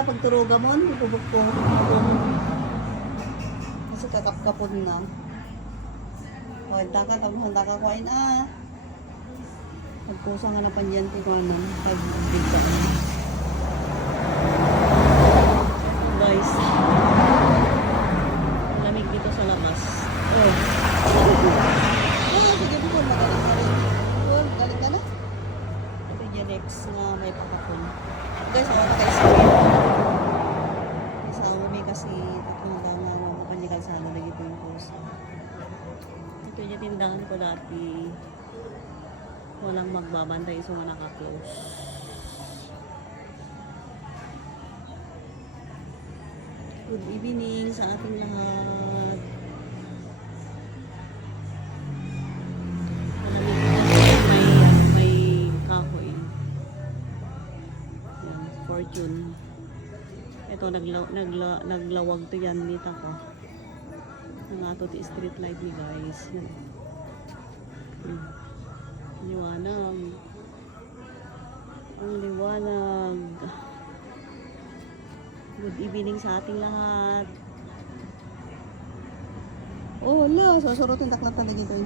kita pagturuga mo, ibubog ko. Kasi kakapkapon na. O, handa ka kuhain Pagkusa nga na pandiyanti ko pag-big ka na. Guys, lamig dito sa labas. Oh. Sige po, magaling ka rin. Oh, galing ka na. Ito yung next nga may pakapon. Guys, ako na kayo sa kasama may kasi tatlong daw nga mapanyagal sana na ito yung pusa. Ito yung tindahan ko dati. Walang magbabantay, so nga naka-close. Good evening sa ating lahat. May kahoy. Yan, fortune. Ito, naglawag to yan nita ko. Nangato ti street light ni guys. Yan. Liwanag. Ang liwanag. Good evening sa ating lahat. Oh, la, susurutin taklat na dito.